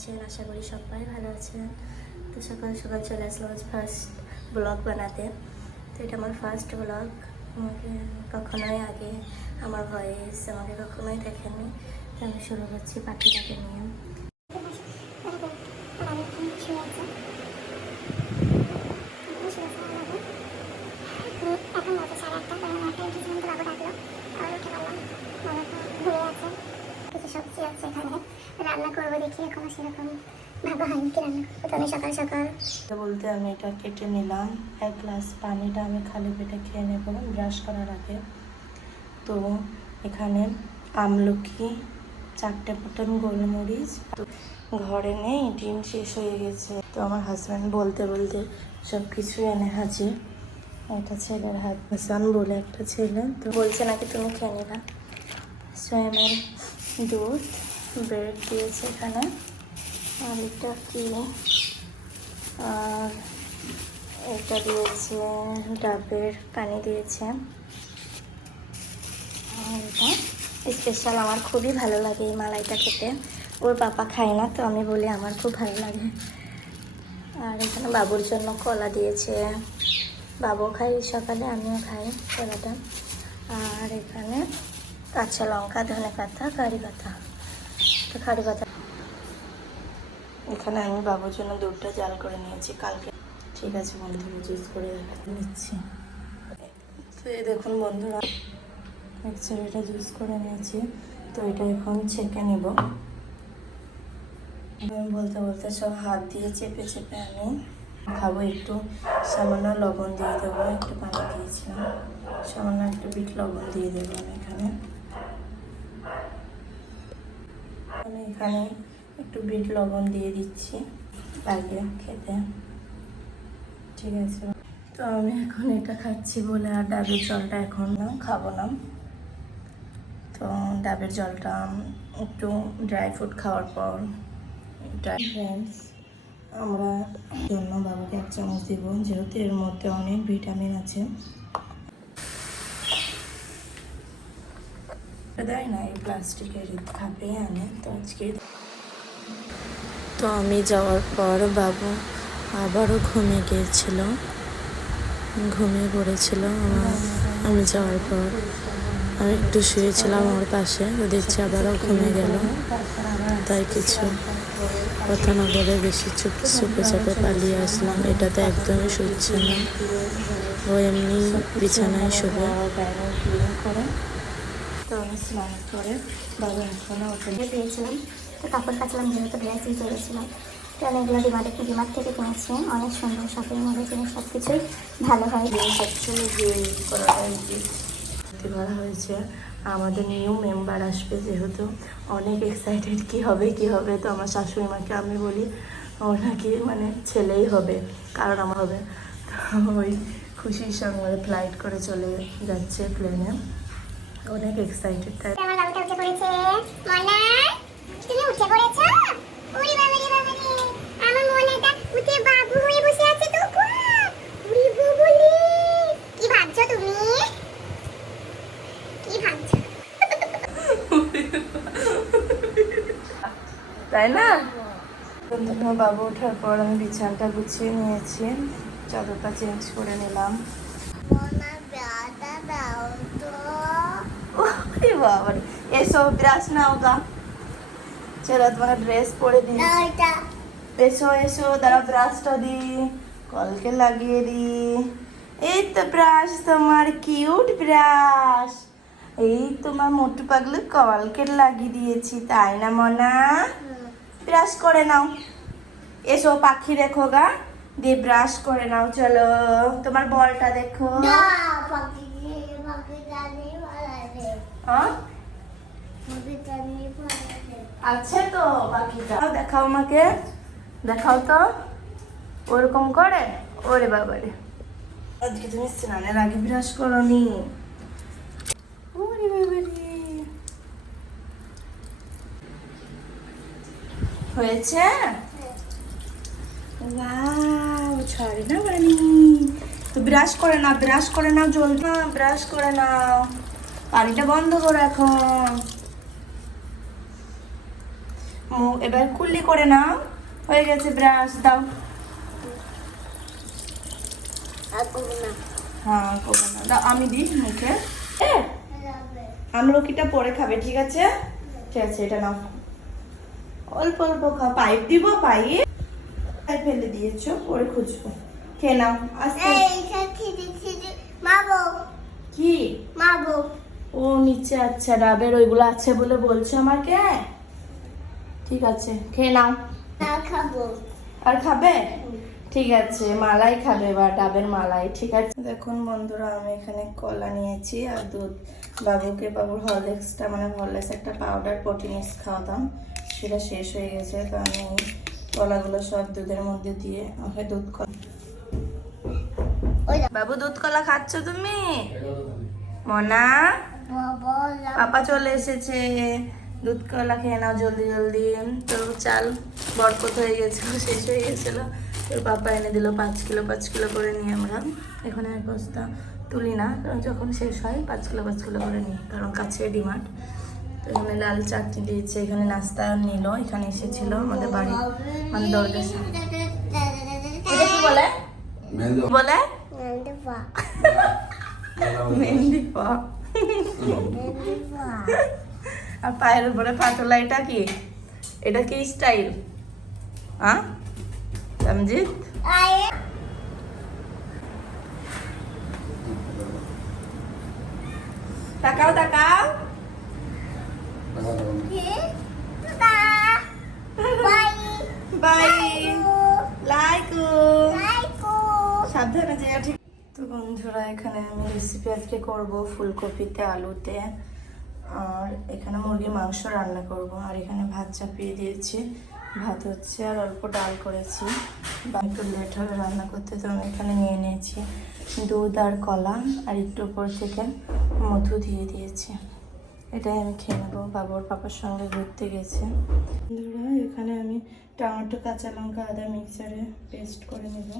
আছেন? আশা করি সবাই ভালো আছেন। তো সকাল সকাল চলে আসলাম ফার্স্ট ব্লগ বানাতে। তো এটা আমার ফার্স্ট ব্লগ আমাকে কখনোই আগে আমার ভয়েস আমাকে কখনোই দেখেনি। তো আমি শুরু করছি পাখিটাকে নিয়ে। কিছু সবজি আছে এখানে। রান্না করব দেখি, এখনও সেরকম বলতে আমি এটা কেটে নিলাম। এক গ্লাস পানিটা আমি খালি পেটে খেয়ে নেব ব্রাশ করার আগে। তো এখানে আমলকি, চারটে মতন গোলমরিচ। ঘরে নেই, ডিম শেষ হয়ে গেছে। তো আমার হাজব্যান্ড বলতে বলতে সব কিছু এনে হাজির। এটা ছেলের হাত হাসান বলে একটা ছেলে। তো বলছে নাকি তুমি খেয়ে নিলা সোয়ামের দুধ। ব্রেড দিয়েছে এখানে আর এটা কি আর এটা দিয়েছে, ডাবের পানি দিয়েছে। আর এটা স্পেশাল আমার খুবই ভালো লাগে এই মালাইটা খেতে। ওর পাপা খায় না, তো আমি বলি আমার খুব ভালো লাগে। আর এখানে বাবুর জন্য কলা দিয়েছে। বাবু খাই সকালে আমিও খাই কলাটা। আর এখানে কাঁচা লঙ্কা ধনে পাতা কারি পাতা কারি পাতা এখানে আমি বাবুর জন্য দুধটা জাল করে নিয়েছি কালকে। ঠিক আছে বন্ধুরা জুস করে নিচ্ছি। তো এই দেখুন বন্ধুরা মিক্সার এটা জুস করে নিয়েছি। তো এটা এখন ছেঁকে নেব। আমি বলতে বলতে সব হাত দিয়ে চেপে চেপে আমি খাব একটু। সামান্য লবণ দিয়ে দেবো, একটু পানি দিয়েছিলাম। সামান্য একটু বিট লবণ দিয়ে দেবো আমি এখানে আমি এখানে একটু বিট লবণ দিয়ে দিচ্ছি আগে খেতে। ঠিক আছে। তো আমি এখন এটা খাচ্ছি বলে আর ডাবের জলটা এখন না খাব না। তো ডাবের জলটা একটু ড্রাই ফ্রুট খাওয়ার পর ড্রাই ফ্রেন্ডস আমরা জন্য বাবাকে এক চামচ দেবো, যেহেতু এর মধ্যে অনেক ভিটামিন আছে। দেয় না, এই প্লাস্টিকের খাপে আনে। তো আজকে তো আমি যাওয়ার পর বাবু আবারও ঘুমিয়ে গিয়েছিল, ঘুমিয়ে পড়েছিল। আমি যাওয়ার পর আমি একটু শুয়েছিলাম আমার পাশে দেখছি আবারও ঘুমিয়ে গেল। তাই কিছু কথা না বলে বেশি চুপ চুপে চাপে পালিয়ে আসলাম। এটা তো একদমই শুচ্ছে না। ও এমনি বিছানায় শুবে। তো আমি স্নান করে বাবা এখনও ওখানে দিয়েছিলাম তো কাপড় কাচলাম যেহেতু ড্রেসই চলেছিলাম আমি এগুলো ডিমার্ট ডিমার্ট থেকে কিনেছি অনেক সুন্দর শপিং মলে জিনিস সব কিছুই ভালো হয় সবসময় যে করাটা করা হয়েছে আমাদের নিউ মেম্বার আসবে যেহেতু। অনেক এক্সাইটেড কি হবে কি হবে, তো আমার শাশুড়ি মাকে আমি বলি ওর নাকি মানে ছেলেই হবে, কারণ আমার হবে। ওই খুশির সঙ্গে ফ্লাইট করে চলে যাচ্ছে প্লেনে অনেক এক্সাইটেড তাই আমার বাবুটা উঠে পড়েছে। মনা তুমি উঠে পড়েছো? উড়ি বাবা রে বাবা রে আমার মনাটা উঠে বাবু হয়ে বসে আছে তো উড়ি বুবুলি কি ভাবছ তুমি? কি ভাবছ? তাই না? বাবু ওঠার পর আমি বিছানাটা গুছিয়ে নিয়েছি। চাদরটা চেঞ্জ করে নিলাম মনা ব্রাটা দাও তো ওরে বাবা রে। এসো ব্রাশ নাও গা চলো তোমাকে ড্রেস পরে দিই এসো এসো দাঁড়া ব্রাশটা দি কলকে লাগিয়ে দি এই তো ব্রাশ তোমার কিউট ব্রাশ এই তোমার মোটু পাগলে কলকে লাগিয়ে দিয়েছি তাই না মনা ব্রাশ করে নাও এসো পাখি দেখো গা দিয়ে ব্রাশ করে নাও চলো তোমার বলটা দেখো আছে তো বাকিটা। দেখাও আমাকে। দেখাও তো। ওরকম করে? ওরে বাবারে। আজকে তুমি স্নানের আগে ব্রাশ করনি। ওরে বাবারে। হয়েছে? ওয়াও ছাড়ে না বানি তো ব্রাশ করে না ব্রাশ করে নাও জল না ব্রাশ করে নাও। পানিটা বন্ধ করো এখন। মুখ এবার কুল্লি করে নাও। হয়ে গেছে ব্রাশ দাও। হ্যাঁ দাও আমি দিই মুখে। আমলকিটা পরে খাবে ঠিক আছে? ঠিক আছে এটা নাও। অল্প অল্প খাও। পাইপ দিব পাইপ পাইপ ফেলে দিয়েছ পরে খুঁজবো। খেয়ে নাও আস্তে। কি? মাবো ও নিচে আচ্ছা ডাবের ওইগুলো আছে বলে বলছে আমাকে। ঠিক আছে খেয়ে নাও। খাব। আর খাবে? ঠিক আছে মালাই খাবে বা ডাবের মালাই ঠিক আছে। দেখুন বন্ধুরা আমি এখানে কলা নিয়েছি আর দুধ। বাবুকে বাবুর হরলিক্সটা মানে হরলিক্স একটা পাউডার প্রোটিনিক্স খাওয়াতাম সেটা শেষ হয়ে গেছে। তো আমি কলাগুলো সব দুধের মধ্যে দিয়ে আমাকে দুধ কলা ওই বাবু দুধ কলা খাচ্ছ তুমি? মনা? বাবা পাপা চলে এসেছে। দুধ কলা খেয়ে নাও জলদি জলদি। তো চাল বরকত হয়ে গেছিল শেষ হয়ে গেছিল। তোর পাপা এনে দিল পাঁচ কিলো পাঁচ কিলো করে নিই আমরা। এখানে এক বস্তা তুলি না কারণ যখন শেষ হয় পাঁচ কিলো পাঁচ কিলো করে নিই কারণ কাছে ডিমান্ড। তো এখানে লাল চাটনি দিয়েছে এখানে নাস্তা নিল এখানে এসেছিল আমাদের বাড়ি মানে কি বলে? মেহেন্দি। বলে? মেহেন্দি পা আর পায়ের উপরে পাতলা এটা কি? এটা কি স্টাইল হ্যাঁ সমজিত তাকাও তাকাও। বন্ধুরা, এখানে আমি রেসিপি আজকে করব ফুলকপিতে আলুতে। আর এখানে মুরগির মাংস রান্না করব। আর এখানে ভাত চাপিয়ে দিয়েছি। ভাত হচ্ছে আর অল্প ডাল করেছি। বা একটু লেট হবে রান্না করতে, তো আমি এখানে নিয়ে নিয়েছি দুধ আর কলা। আর একটু উপর থেকে মধু দিয়ে দিয়েছি। এটাই আমি খেয়ে নেব। বাবুর পাপার সঙ্গে ঘুরতে গেছে। বন্ধুরা, এখানে আমি টমেটো, কাঁচা লঙ্কা, আদা মিক্সারে পেস্ট করে নেব।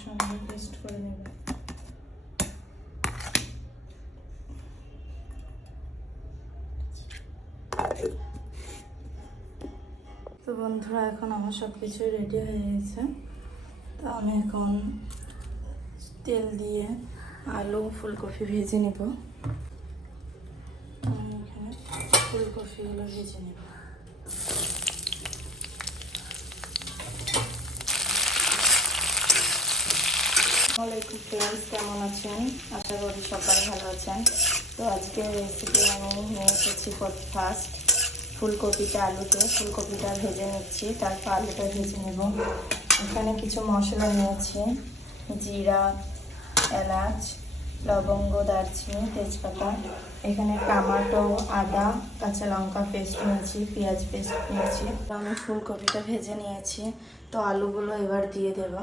একসঙ্গে পেস্ট করে নেব। তো বন্ধুরা, এখন আমার সব কিছু রেডি হয়ে গেছে। তো আমি এখন তেল দিয়ে আলু, ফুলকপি ভেজে নেব। এখানে ফুলকপিগুলো ভেজে নেব। ফ্রেন্ডস কেমন আছেন? আশা করি সবাই ভালো আছেন। তো আজকের রেসিপি আমি নিয়ে এসেছি ফার্স্ট ফুলকপিটা আলুতে। ফুলকপিটা ভেজে নিচ্ছি, তারপর আলুটা ভেজে নেব। এখানে কিছু মশলা নিয়েছি, জিরা, এলাচ, লবঙ্গ, দারচিনি, তেজপাতা। এখানে টমাটো, আদা, কাঁচা লঙ্কা পেস্ট নিয়েছি, পেঁয়াজ পেস্ট নিয়েছি। আমি ফুলকপিটা ভেজে নিয়েছি। তো আলুগুলো এবার দিয়ে দেবো।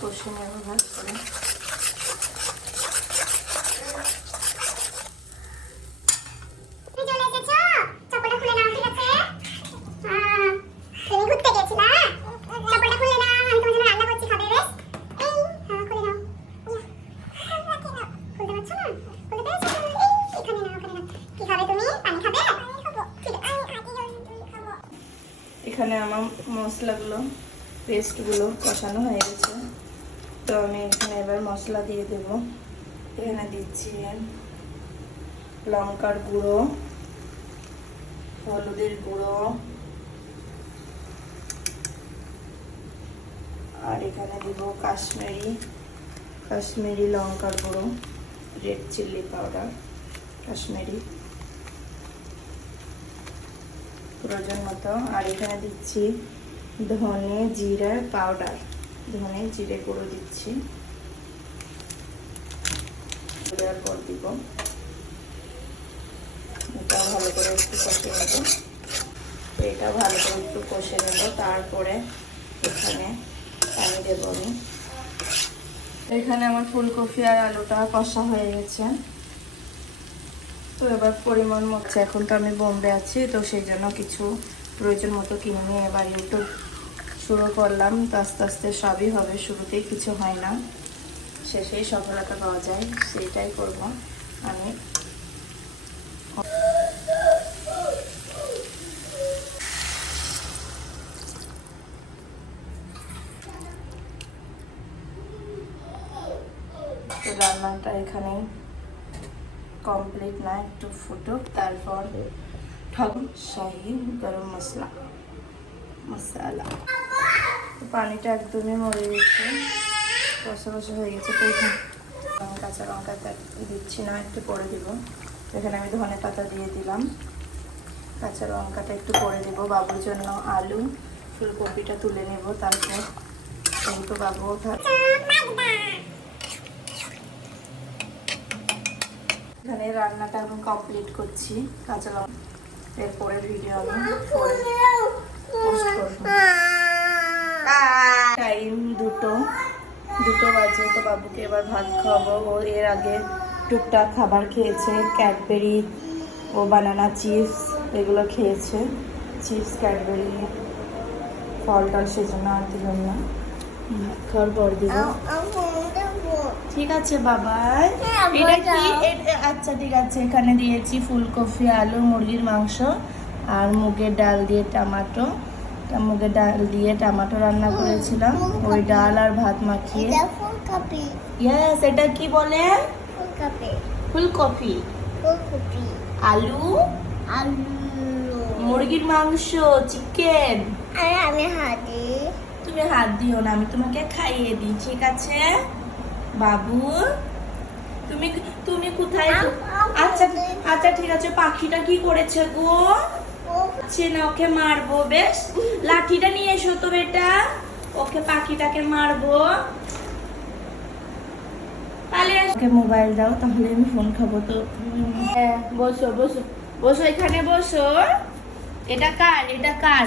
খাচ্ছি জলদি তুমি খাব। এখানে আমার মশলাগুলো পেস্টগুলো কষানো হয়ে এখানে এবার মশলা দিয়ে দেব। এখানে দিচ্ছি লঙ্কার গুঁড়ো, হলুদের গুঁড়ো, আর এখানে দিব কাশ্মীরি কাশ্মীরি লঙ্কার গুঁড়ো, রেড চিল্লি পাউডার, কাশ্মীরি। প্রয়োজন মতো। আর এখানে দিচ্ছি ধনে জিরার পাউডার। ধনে জিরে গুঁড়ো দিচ্ছি। দেওয়ার পর দিব। এটা ভালো করে একটু কষে নেব। এটা ভালো করে একটু কষে নেব। তারপরে এখানে পানি দেবো আমি। এখানে আমার ফুলকপি আর আলুটা কষা হয়ে গেছে। তো এবার পরিমাণ মতো, এখন তো আমি বোম্বে আছি, তো সেই জন্য কিছু প্রয়োজন মতো কিনে নিয়ে এবার ইউটিউব শুরু করলাম। তো আস্তে আস্তে সবই হবে, শুরুতেই কিছু হয় না। শেষেই সফলতা পাওয়া যায় সেটাই করব আমি। রান্নাটা এখানেই কমপ্লিট না একটু ফুটুক, তারপর ঠাকুর শাহি, গরম মশলা মশলা। পানিটা একদমই মরে গেছে। কষা হয়ে গেছে, তো এখানে আমি কাঁচা লঙ্কা তা- দিচ্ছি না, একটু পরে দিব। এখানে আমি ধনে পাতা দিয়ে দিলাম। কাঁচা লঙ্কাটা একটু পরে দিব, বাবুর জন্য আলু, ফুলকপিটা তুলে নেব তারপর যেহেতু বাবু খা- এখানে রান্নাটা আমি কমপ্লিট করছি, কাঁচা লঙ্কা। এরপরে ভিডিও আমি টাইম দুটো। দুটো বাজে তো বাবুকে এবার ভাত খাওয়াবো। ও এর আগে টুকটাক খাবার খেয়েছে ক্যাডবেরি ও বানানা চিপস এগুলো খেয়েছে চিপস ক্যাডবেরি ফল টল সেজন্য আর দিলাম না। ভাত খাওয়ার পর দিব। ঠিক আছে বাবাই। হ্যাঁ, এটা কি। আচ্ছা ঠিক আছে এখানে দিয়েছি ফুলকপি আলু মুরগির মাংস আর মুগের ডাল দিয়ে টমেটো। মুগের ডাল দিয়ে টমেটো রান্না করেছিলাম। ওই ডাল আর ভাত মাখিয়ে। ইয়েস এটা কি বলে? ফুলকপি। আলু। আলু। মুরগির মাংস চিকেন আমি হাতে তুমি হাত দিও না আমি তোমাকে খাইয়ে দিই ঠিক আছে? বাবু তুমি তুমি কোথায়? আচ্ছা আচ্ছা ঠিক আছে পাখিটা কি করেছে গো? সে না, ওকে মারবো, বেশ? লাঠিটা নিয়ে এসো তো বেটা। ওকে পাখিটাকে মারবো। মোবাইল দাও, তাহলে আমি ফোন খাব তো। হ্যাঁ বসো বসো। বসো এখানে, বসো। এটা কার? এটা কার?